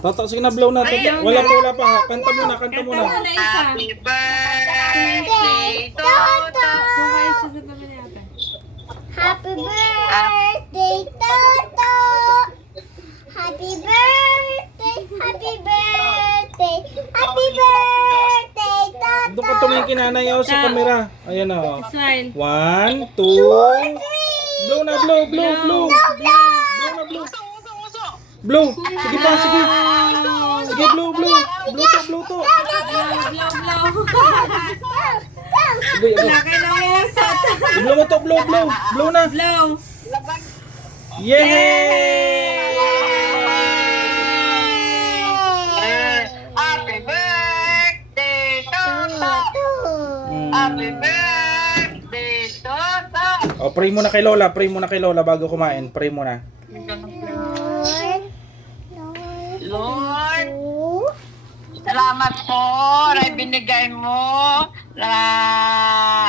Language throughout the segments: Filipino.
Toto, sige na, blow na. Toto. Wala pa. Kanta muna. Kanta mo na isa. Happy birthday, Toto. Kuha isa sa tabi ni ate. Happy birthday, Toto! Happy birthday! Happy birthday! Happy birthday, Toto! Doon ka tumingin kinanay sa camera. Ayan na. Smile. 1, 2. Blow na, blow. Blow na, blow. Blow. Sige pa, sige. Sige, blow. Blow to. Sige, Laki ng usot. blow mo to, blow. Blow na. Blow. Yay! Happy birthday, Toto. Happy birthday, Toto. Oh, pray muna kay Lola bago kumain. Pray muna. Lord, salamat po na binigay mo na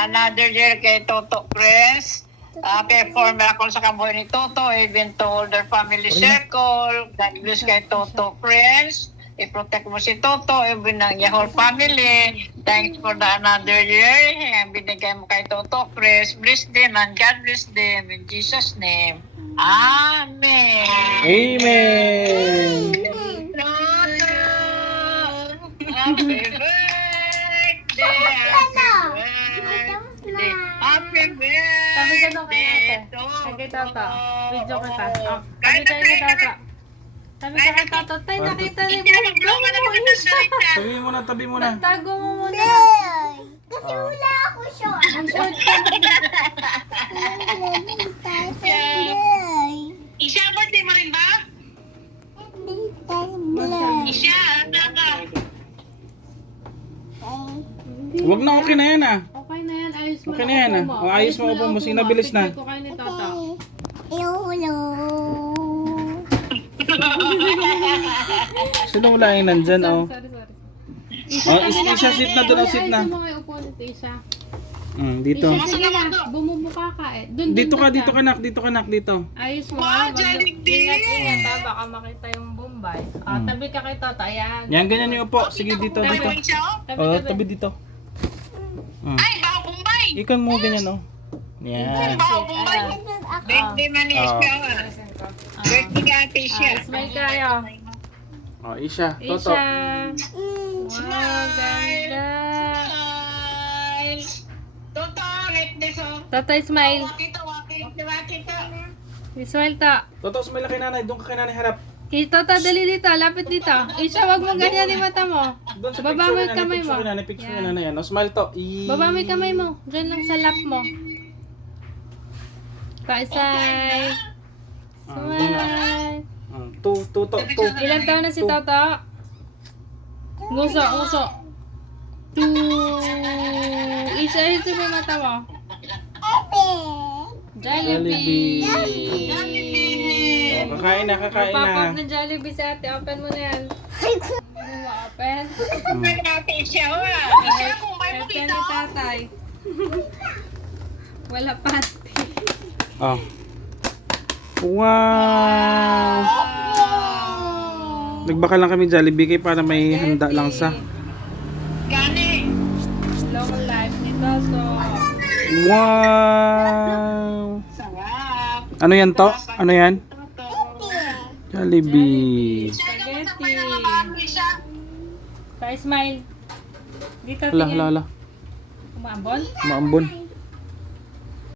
another year kay Toto Chris. Performer ako sa kabuhay ni Toto, even to all their family circle. God bless kay Toto Chris. I-protect mo si Toto, even ang your whole family. Thanks for the another year. Binigay mo kay Toto Chris. Bless them and God bless them in Jesus' name. Amen. Amen. Toto! Happy birthday! Happy birthday! Tabi ka doon kay ate. Kay Toto. Video kita. Tabi ka kay Toto. Tabi ka kay Toto. Tay, nakita niyo mo. Tabi mo na. Tago mo muna. Kasi wala ako short. Ang short ka. Isha, birthday mo rin ba? Isha, tata. Huwag na, okay na yan ah. Okay na yan. Ayos mo Okay na na yan, upo ah. mo. O, ayos mo upo mo. Sinabilis na. Picture ko kayo ni Toto. Sino wala yung nandyan oh. Sorry. Oh, Isha, sit na doon, sit na. Ayos mo kayo upo nito, Isha. Dito. Isha, sige na. Bumubuka ka eh. Dito ka nak, dito. Ayos mo. Wow, Wag- Jollibee! Ingat ha. Baka makita yung Bombay. Tabi ka kay Toto. Ayan. Yan, ganyan yung upo. Sige, dito. Isha, Oh, tabi dito. ay, baka Bombay! Ikon mo ganyan oh. Yan. Baka Bombay! Birthday man ni Isha. Birthday ka ate Isha. Smile kayo. Oh, Isha, Toto. Isha. Wow, ganda. Smile! Toto, like this oh. Toto, smile. Wakita. Smile to. Toto, smile kay nanay. Doon ka kay nanay harap. Kay Toto, dali dito. Lapit dito. Isha, wag mo ganyan yung mata mo. Doon sa Baba mo yung kamay mo. Picture ni nanay. Ano, smile to. Baba mo yung kamay mo. Diyan lang sa lap mo. Paisay. Smile. Tuto. Ilan taon na si Toto? Nguso. Isha, ito mo yung mata mo. Jollibee. Oh, kakain na. Papapag ng Jollibee sa ate. Open mo na yan. Open. Ate Isha, Isha, kung may mo Open kita. ni tatay. Wala pati. Oh. Wow! Nagbakal lang kami Jollibee kay para may handa lang sa. Gani. Long life ni Toto. Wow! Sarap. Ano yan to? Ano yan? Toto. Jollibee. Spaghetti. Isha. Pa-smile. Dito Hala. Umambon? Maambon.